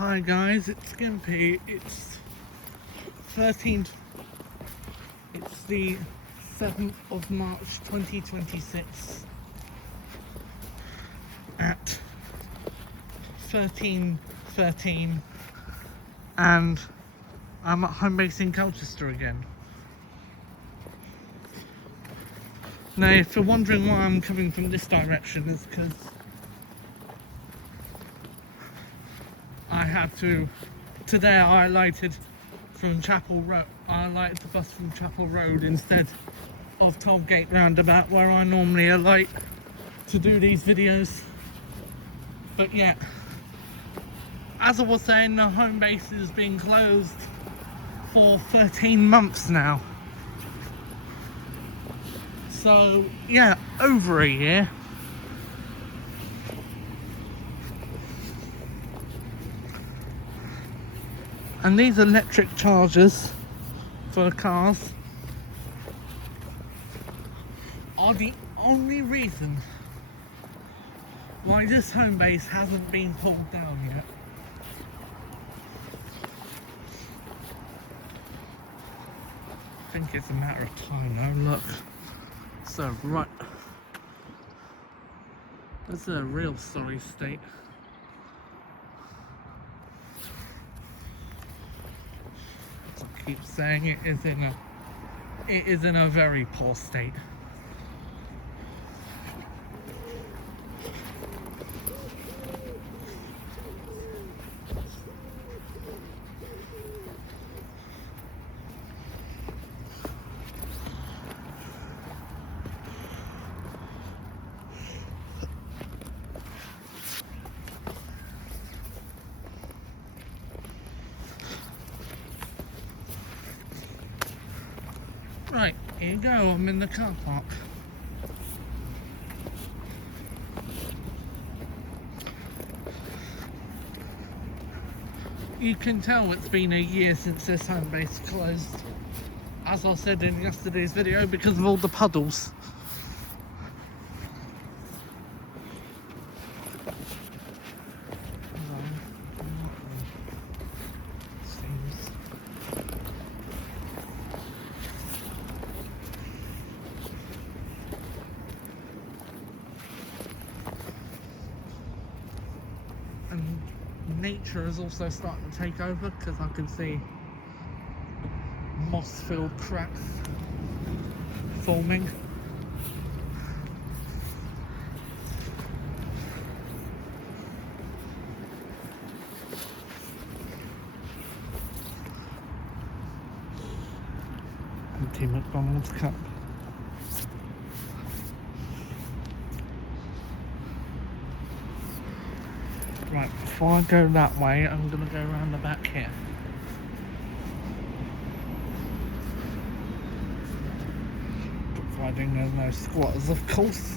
Hi guys, it's Skimpy. It's 13th. It's the 7th of March 2026 at 13:13, and I'm at homebase in Colchester again. Now, if you're wondering why I'm coming from this direction, it's because I had to. Today I alighted from Chapel Road. I alighted the bus from Chapel Road instead of Tollgate Roundabout, where I normally alight to do these videos. But yeah, as I was saying, the home base has been closed for 13 months now. So yeah, over a year. And these electric chargers for cars are the only reason why this home base hasn't been pulled down yet. I think it's a matter of time now. Look, so right, that's a real sorry state. As I keep saying, it is in a very poor state. Right, here you go, I'm in the car park. You can tell it's been a year since this home base closed, as I said in yesterday's video, because of all the puddles. And nature is also starting to take over, because I can see moss-filled cracks forming. Empty McDonald's cup. Right, before I go that way, I'm going to go around the back here. Providing there's no squatters, of course.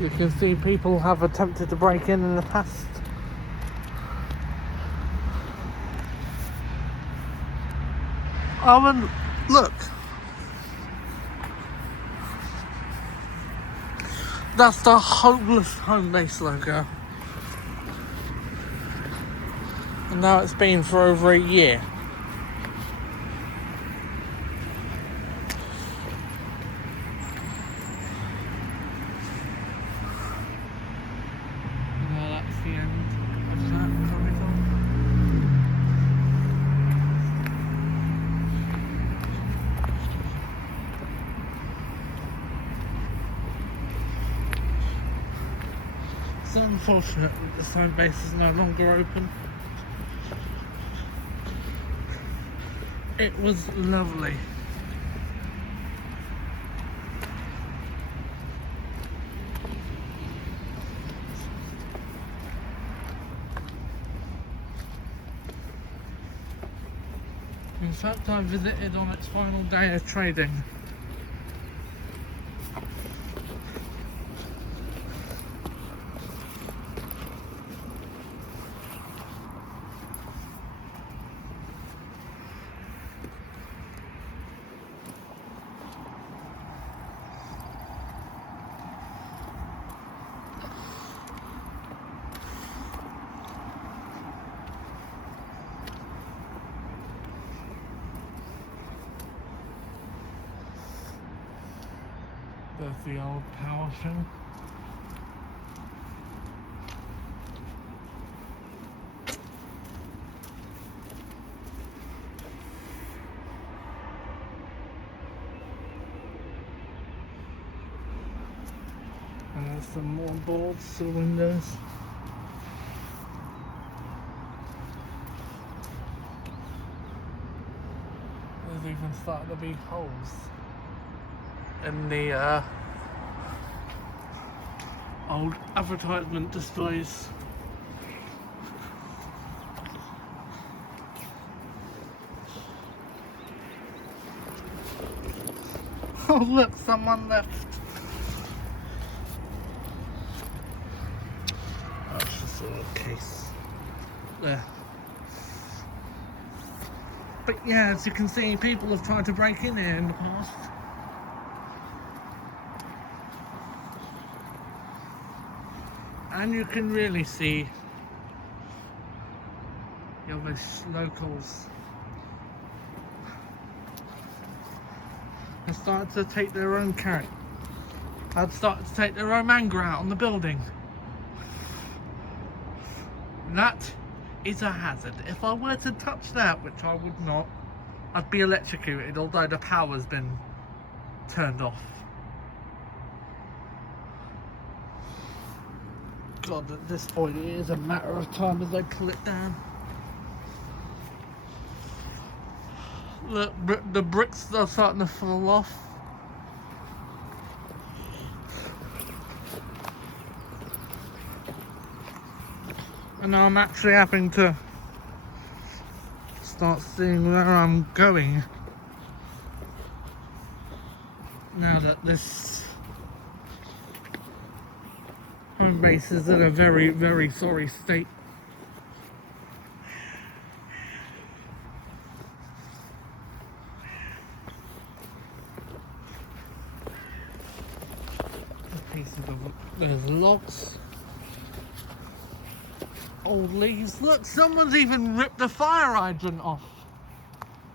You can see people have attempted to break in the past. Oh, and look, that's the hopeless home base logo. And now it's been for over a year. The end of that corridor. It's unfortunate that this home base is no longer open. It was lovely. fact, I visited on its final day of trading. There's the old power thing. And there's some more boards to the windows. There's even starting to be holes in the old advertisement displays. Oh look, someone left. That's just a case there. But yeah, as you can see, people have tried to break in here in the past. And you can really see the other locals have started to take their own carrot. Have started to take their own anger out on the building. That is a hazard. If I were to touch that, which I would not, I'd be electrocuted, although the power's been turned off. God, at this point it is a matter of time as they pull it down. Look, the bricks are starting to fall off. And I'm actually having to start seeing where I'm going now that this home base is in a very, very sorry state. There's logs, old leaves. Look, someone's even ripped the fire hydrant off.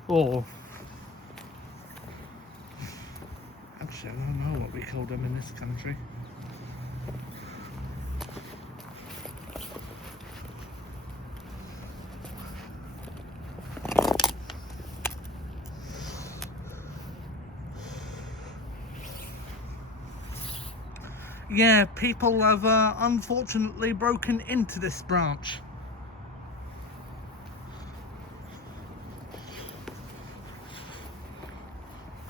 Or actually, I don't know what we call them in this country. Yeah, people have unfortunately broken into this branch.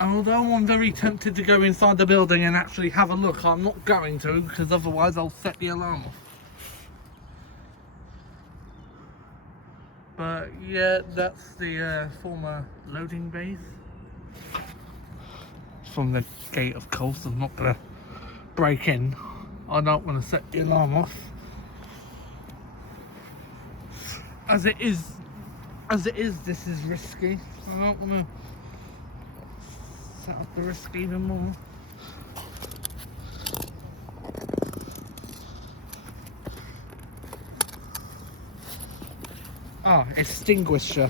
And although I'm very tempted to go inside the building and actually have a look, I'm not going to, because otherwise I'll set the alarm off. But yeah, that's the former loading bays. From the gate, of course. I'm not going to break in. I don't want to set the alarm off. As it is, this is risky. I don't want to set up the risk even more. Ah, extinguisher.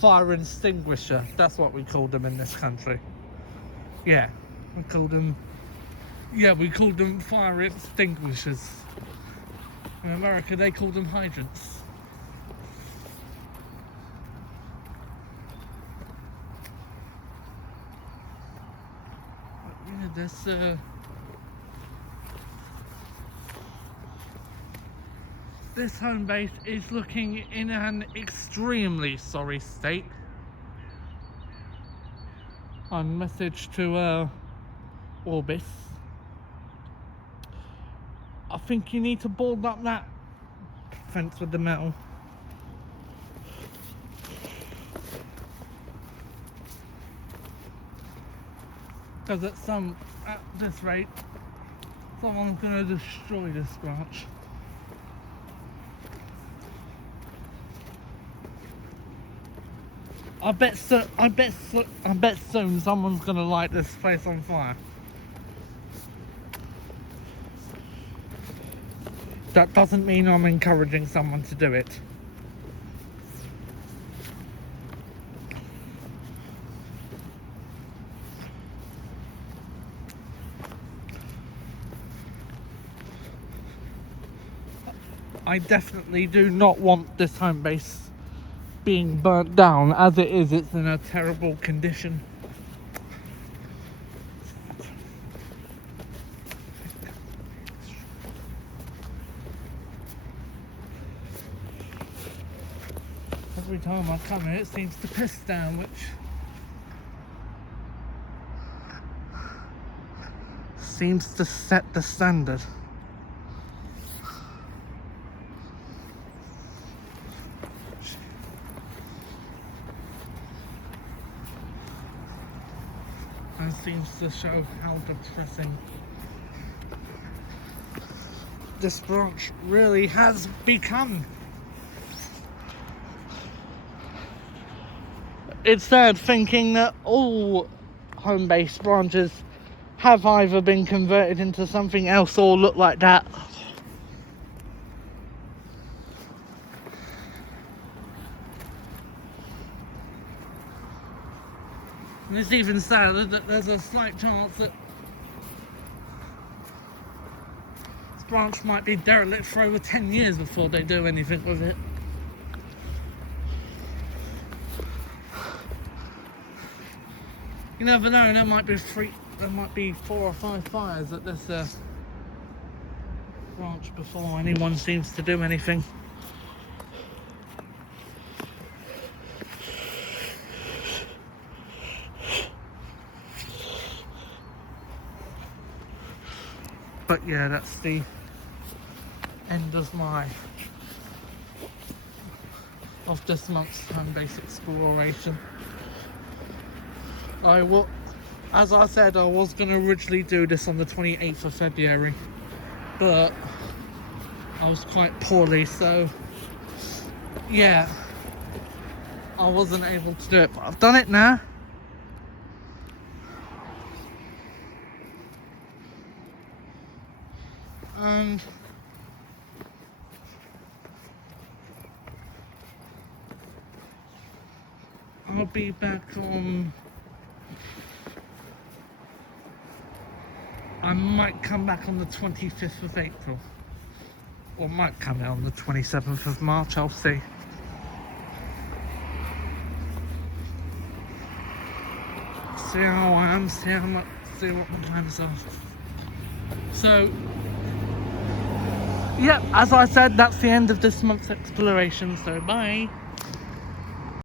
Fire extinguisher. That's what we called them in this country. Yeah, we called them. Yeah, we called them fire extinguishers. In America, they call them hydrants. But yeah, this home base is looking in an extremely sorry state. On message to Orbis. I think you need to board up that fence with the metal. Because at this rate, someone's going to destroy this branch. I bet soon someone's going to light this place on fire. That doesn't mean I'm encouraging someone to do it. I definitely do not want this home base being burnt down. As it is, it's in a terrible condition. Every time I come here, it seems to piss down, which seems to set the standard. And seems to show how depressing this branch really has become. It's sad thinking that all home-based branches have either been converted into something else or look like that. And it's even sadder that there's a slight chance that this branch might be derelict for over 10 years before they do anything with it. You never know, there might be 4 or 5 fires at this branch before anyone seems to do anything. But yeah, that's the end of this month's home-based exploration. As I said, I was going to originally do this on the 28th of February, but I was quite poorly, so yeah, I wasn't able to do it, but I've done it now. I'll be back on. I might come back on the 25th of April. Or might come out on the 27th of March, I'll see. See how I am, see what my plans are. So, yeah, as I said, that's the end of this month's exploration, so bye.